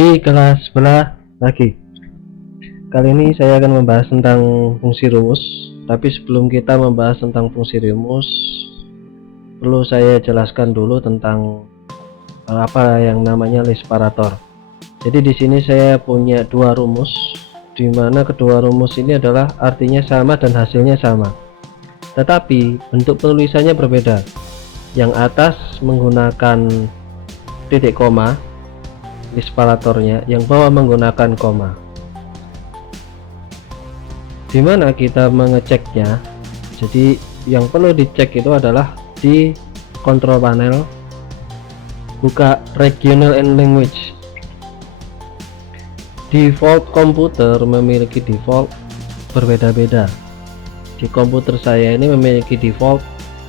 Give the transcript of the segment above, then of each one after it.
di kelas sebelah lagi. Kali ini saya akan membahas tentang fungsi rumus. Tapi sebelum kita membahas tentang fungsi rumus, perlu saya jelaskan dulu tentang apa yang namanya list separator. Jadi di sini saya punya dua rumus, di mana kedua rumus ini adalah artinya sama dan hasilnya sama, tetapi bentuk penulisannya berbeda. Yang atas menggunakan titik koma list separatornya, yang bawah menggunakan koma. Dimana kita mengeceknya, jadi yang perlu dicek itu adalah di control panel, buka regional and language. Default komputer memiliki default berbeda-beda. Di komputer saya ini memiliki default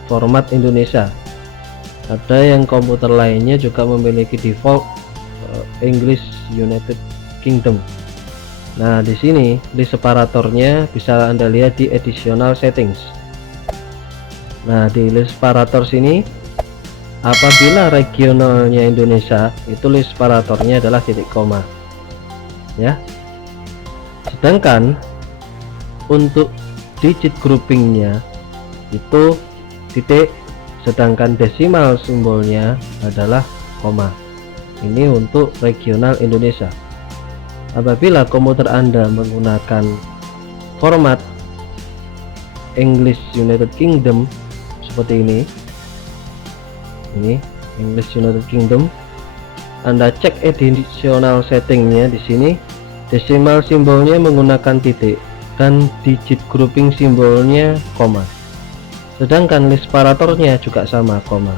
format Indonesia. Ada yang komputer lainnya juga memiliki default English United Kingdom. Nah, di sini list separatornya bisa Anda lihat di additional settings. Nah, di list separator sini, apabila regionalnya Indonesia, itu list separatornya adalah titik koma, ya. Sedangkan untuk digit groupingnya itu titik, sedangkan desimal simbolnya adalah koma. Ini untuk regional Indonesia. Apabila komputer Anda menggunakan format English United Kingdom seperti ini English United Kingdom, Anda cek additional settingnya. Di sini desimal simbolnya menggunakan titik dan digit grouping simbolnya koma, sedangkan list separatornya juga sama, koma.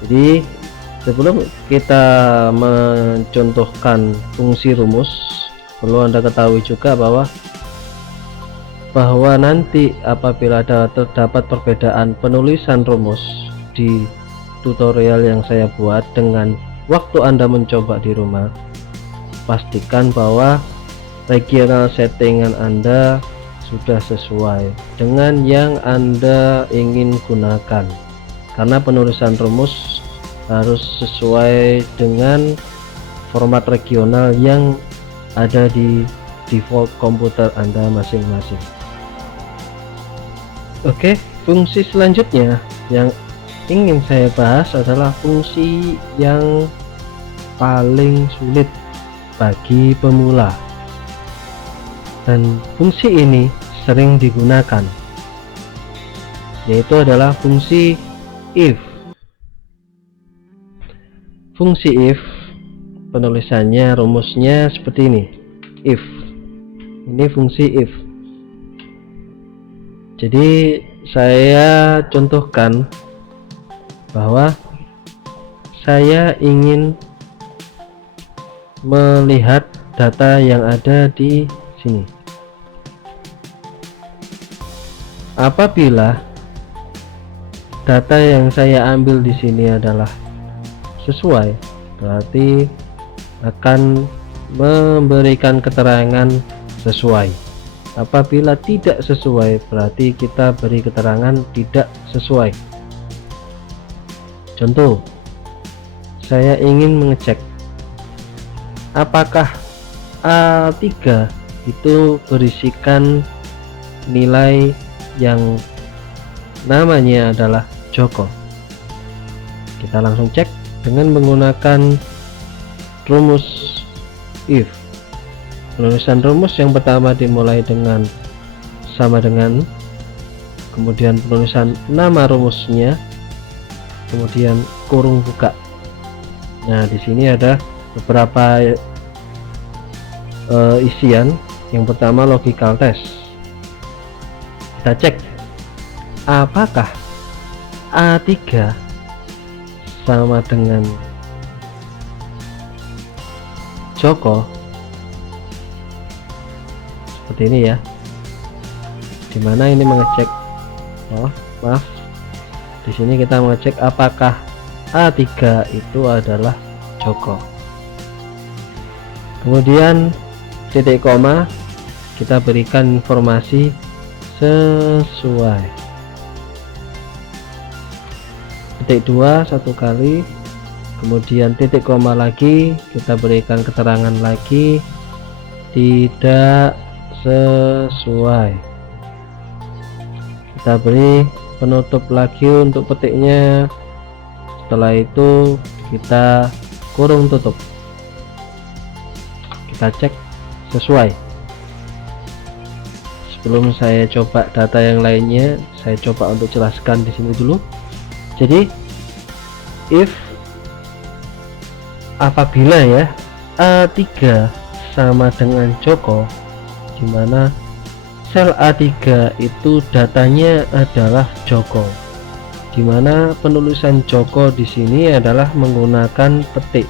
Jadi sebelum kita mencontohkan fungsi rumus, perlu Anda ketahui juga bahwa nanti apabila terdapat perbedaan penulisan rumus di tutorial yang saya buat dengan waktu Anda mencoba di rumah, pastikan bahwa regional settingan Anda sudah sesuai dengan yang Anda ingin gunakan, karena penulisan rumus harus sesuai dengan format regional yang ada di default komputer Anda masing-masing. Oke, fungsi selanjutnya yang ingin saya bahas adalah fungsi yang paling sulit bagi pemula, dan fungsi ini sering digunakan, yaitu adalah fungsi if. Fungsi if penulisannya, rumusnya seperti ini. If, ini fungsi if. Jadi saya contohkan bahwa saya ingin melihat data yang ada di sini. Apabila data yang saya ambil di sini adalah sesuai, berarti akan memberikan keterangan sesuai. Apabila tidak sesuai, berarti kita beri keterangan tidak sesuai. Contoh, saya ingin mengecek apakah A3 itu berisikan nilai yang namanya adalah Joko. Kita langsung cek dengan menggunakan rumus if. Penulisan rumus yang pertama dimulai dengan sama dengan, kemudian penulisan nama rumusnya, kemudian kurung buka. Nah, di sini ada beberapa isian. Yang pertama logical test. Kita cek apakah A3 sama dengan Joko, seperti ini ya. Dimana ini mengecek, di sini kita mengecek apakah A3 itu adalah Joko. Kemudian titik koma, kita berikan informasi sesuai. Titik 2 satu kali, kemudian titik koma lagi, kita berikan keterangan lagi tidak sesuai, kita beri penutup lagi untuk petiknya. Setelah itu kita kurung tutup, kita cek sesuai. Sebelum saya coba data yang lainnya, saya coba untuk jelaskan di sini dulu. Jadi if apabila ya A3 sama dengan Joko, dimana sel A3 itu datanya adalah Joko, dimana penulisan Joko di sini adalah menggunakan petik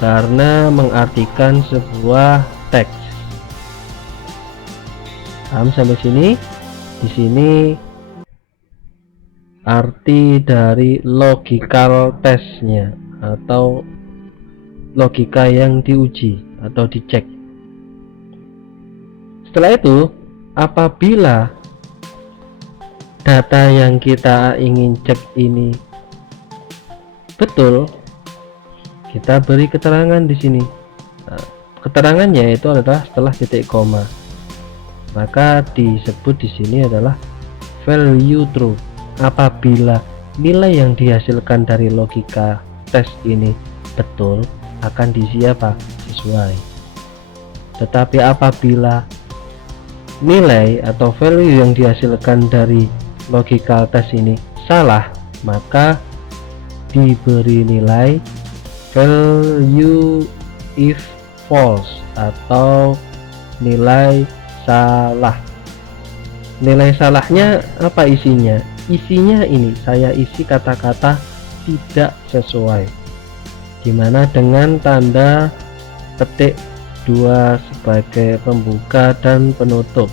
karena mengartikan sebuah teks. Paham sampai sini? Di sini arti dari logical testnya atau logika yang diuji atau dicek. Setelah itu, apabila data yang kita ingin cek ini betul, kita beri keterangan di sini. Nah, keterangannya itu adalah setelah titik koma, maka disebut di sini adalah value true. Apabila nilai yang dihasilkan dari logika tes ini betul, akan diisi apa? Sesuai. Tetapi apabila nilai atau value yang dihasilkan dari logika tes ini salah, maka diberi nilai value if false atau nilai salah. Nilai salahnya apa isinya? Isinya ini saya isi kata-kata tidak sesuai, dimana dengan tanda petik 2 sebagai pembuka dan penutup,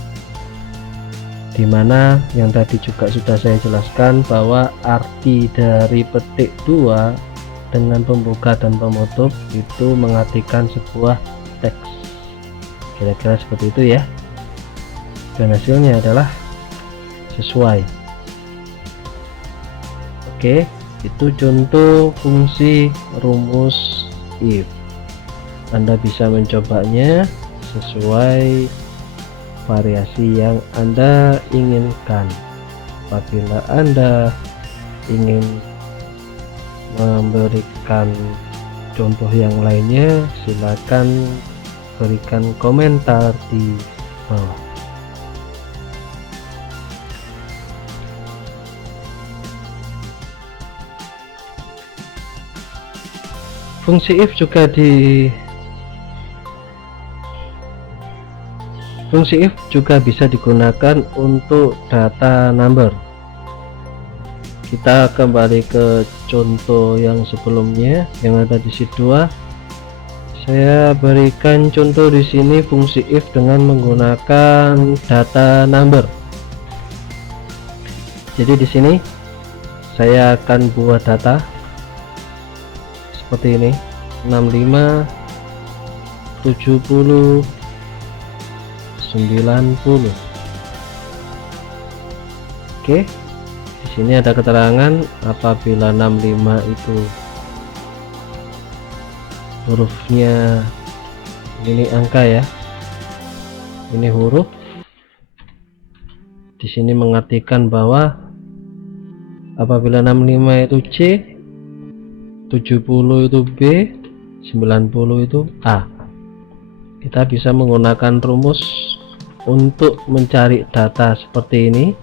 dimana yang tadi juga sudah saya jelaskan bahwa arti dari petik 2 dengan pembuka dan penutup itu mengartikan sebuah teks, kira-kira seperti itu ya, dan hasilnya adalah sesuai. Oke, itu contoh fungsi rumus if. Anda bisa mencobanya sesuai variasi yang Anda inginkan. Apabila Anda ingin memberikan contoh yang lainnya, silakan berikan komentar di bawah. Fungsi if juga bisa digunakan untuk data number. Kita kembali ke contoh yang sebelumnya yang ada di sheet 2. Saya berikan contoh di sini fungsi if dengan menggunakan data number. Jadi di sini saya akan buat data seperti ini, 65, 70, 90. Oke, di sini ada keterangan apabila 65 itu hurufnya ini angka ya, ini huruf. Di sini mengartikan bahwa apabila 65 itu C, 70 itu B, 90 itu A. Kita bisa menggunakan rumus untuk mencari data seperti ini.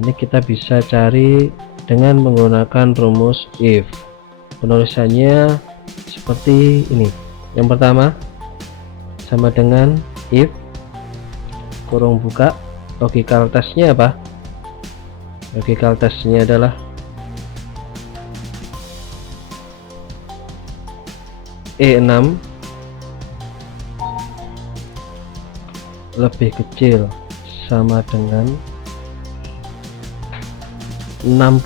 Ini kita bisa cari dengan menggunakan rumus if. Penulisannya seperti ini. Yang pertama sama dengan if kurung buka, logical testnya apa? Logical testnya adalah E6 lebih kecil sama dengan 65.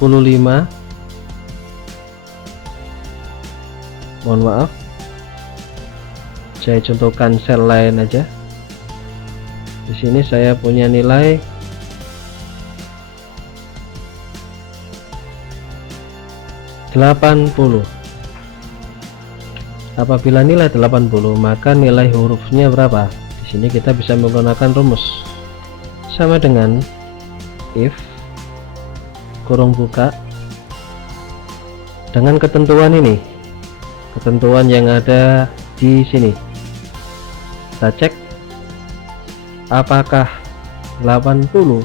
Mohon maaf, saya contohkan sel lain aja. Di sini saya punya nilai 80. Apabila nilai 80, maka nilai hurufnya berapa? Di sini kita bisa menggunakan rumus sama dengan if kurung buka dengan ketentuan ini, ketentuan yang ada di sini. Kita cek apakah 80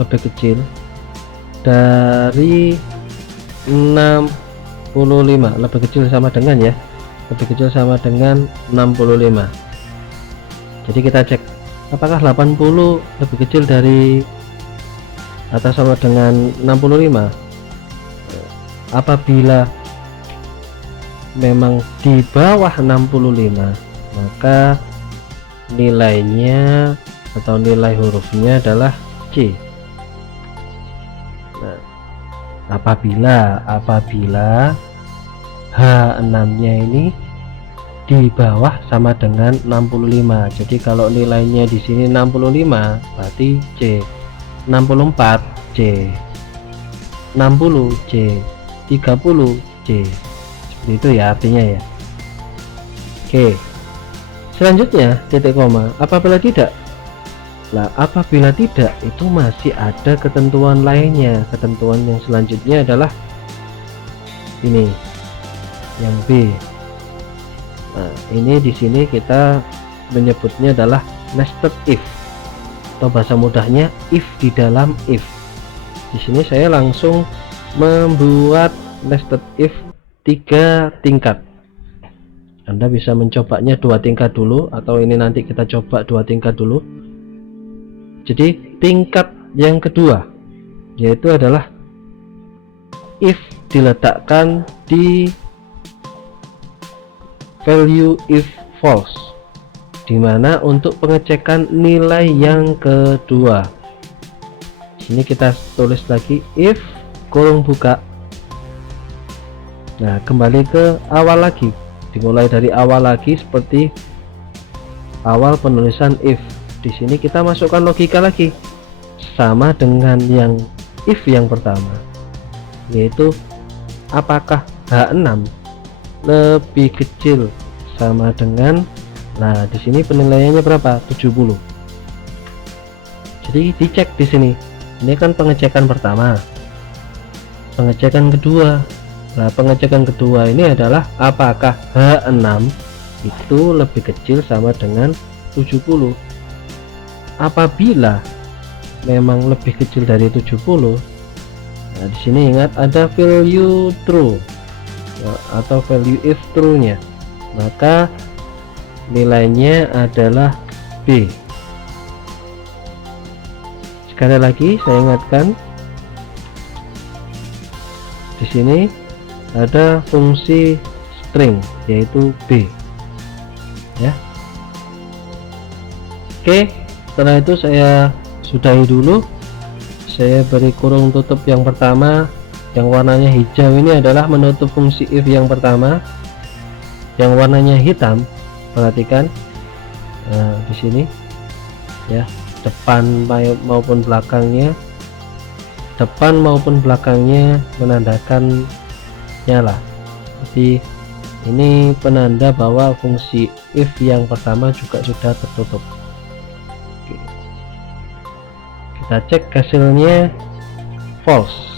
lebih kecil dari 65, lebih kecil sama dengan ya, lebih kecil sama dengan 65. Jadi kita cek apakah 80 lebih kecil dari atau sama dengan 65. Apabila memang di bawah 65, maka nilainya atau nilai hurufnya adalah C. Nah, apabila H6-nya ini di bawah sama dengan 65. Jadi kalau nilainya di sini 65, berarti C. 64 C, 60 C, 30 C. Seperti itu ya artinya ya. Oke. Selanjutnya titik koma. Apabila tidak? Nah, apabila tidak, itu masih ada ketentuan lainnya. Ketentuan yang selanjutnya adalah ini, yang B. Nah, ini di sini kita menyebutnya adalah nested if, atau bahasa mudahnya if di dalam if. Di sini saya langsung membuat nested if 3 tingkat. Anda bisa mencobanya 2 tingkat dulu, atau ini nanti kita coba 2 tingkat dulu. Jadi tingkat yang kedua yaitu adalah if diletakkan di value if false, dimana untuk pengecekan nilai yang kedua. Sini kita tulis lagi if kurung buka. Nah, kembali ke awal lagi, dimulai dari awal lagi seperti awal penulisan if. Di sini kita masukkan logika lagi sama dengan yang if yang pertama, yaitu apakah H6 lebih kecil sama dengan, nah di sini penilaiannya berapa? 70. Jadi dicek di sini. Ini kan pengecekan pertama. Pengecekan kedua. Nah, pengecekan kedua ini adalah apakah H6 itu lebih kecil sama dengan 70. Apabila memang lebih kecil dari 70, nah di sini ingat ada value true, nah, atau value if true nya, maka nilainya adalah B. Sekali lagi saya ingatkan, di sini ada fungsi string yaitu B ya. Oke, setelah itu saya sudahi dulu. Saya beri kurung tutup yang pertama, yang warnanya hijau ini adalah menutup fungsi if yang pertama. Yang warnanya hitam, perhatikan di sini ya, depan maupun belakangnya, depan maupun belakangnya menandakan nyala. Jadi ini penanda bahwa fungsi if yang pertama juga sudah tertutup. Kita cek hasilnya false.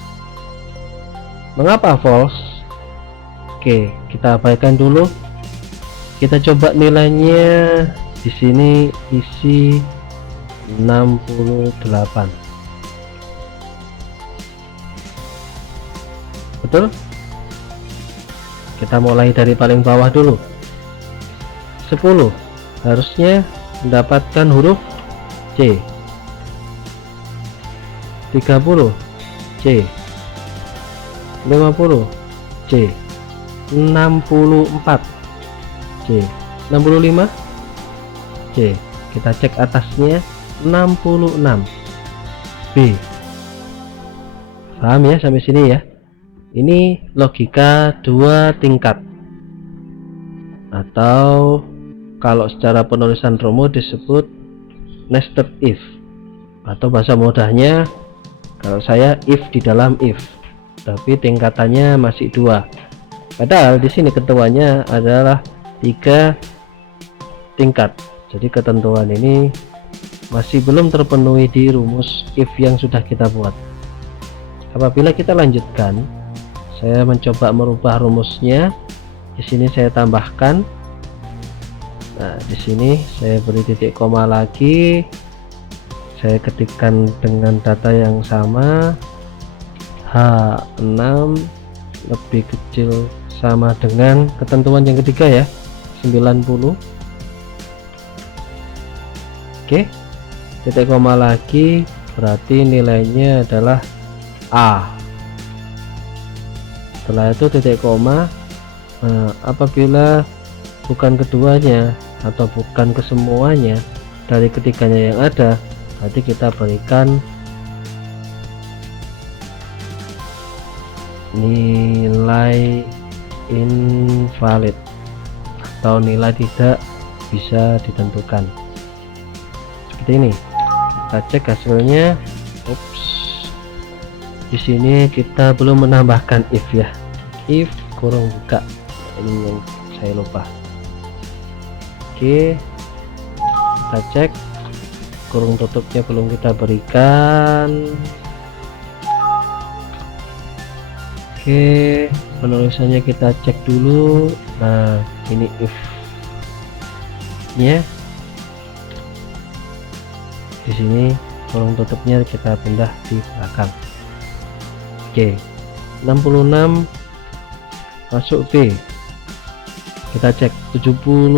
Mengapa false? Oke, kita abaikan dulu. Kita coba nilainya. Di sini isi 68. Betul? Kita mulai dari paling bawah dulu. 10 harusnya mendapatkan huruf C. 30 C, 50 C, 64 C, 65 C. Kita cek atasnya 66 B. Paham ya sampai sini ya? Ini logika 2 tingkat, atau kalau secara penulisan rumus disebut nested if, atau bahasa mudahnya Kalau saya if di dalam if, tapi tingkatannya masih 2. Padahal di sini ketentuannya adalah 3 tingkat. Jadi ketentuan ini masih belum terpenuhi di rumus if yang sudah kita buat. Apabila kita lanjutkan, saya mencoba merubah rumusnya. Di sini saya tambahkan. Nah, di sini saya beri titik koma lagi. Saya ketikkan dengan data yang sama, H6 lebih kecil sama dengan ketentuan yang ketiga ya, 90. Oke, titik koma lagi, berarti nilainya adalah A. Setelah itu titik koma. Apabila bukan keduanya atau bukan kesemuanya dari ketiganya yang ada, berarti kita berikan nilai invalid atau nilai tidak bisa ditentukan. Seperti ini. Kita cek hasilnya. Ups. Di sini kita belum menambahkan if ya. If kurung buka. Ini yang saya lupa. Oke. Kita cek. Kurung tutupnya belum kita berikan. Oke, penulisannya kita cek dulu. Nah, ini if nya. Di sini kurung tutupnya kita pindah di belakang. Oke, 66 masuk B. Kita cek 69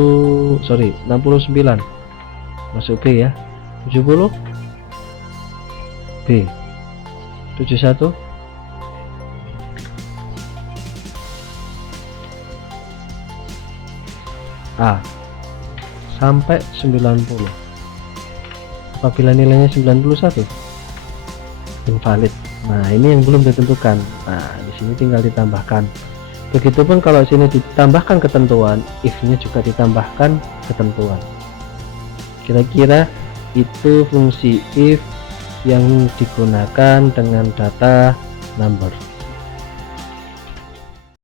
masuk B ya. 70 B, 71 A, sampai 90. Apabila nilainya 91 invalid. Nah, ini yang belum ditentukan. Nah, di sini tinggal ditambahkan. Begitupun kalau sini ditambahkan ketentuan, if-nya juga ditambahkan ketentuan. Kira-kira itu fungsi if yang digunakan dengan data number.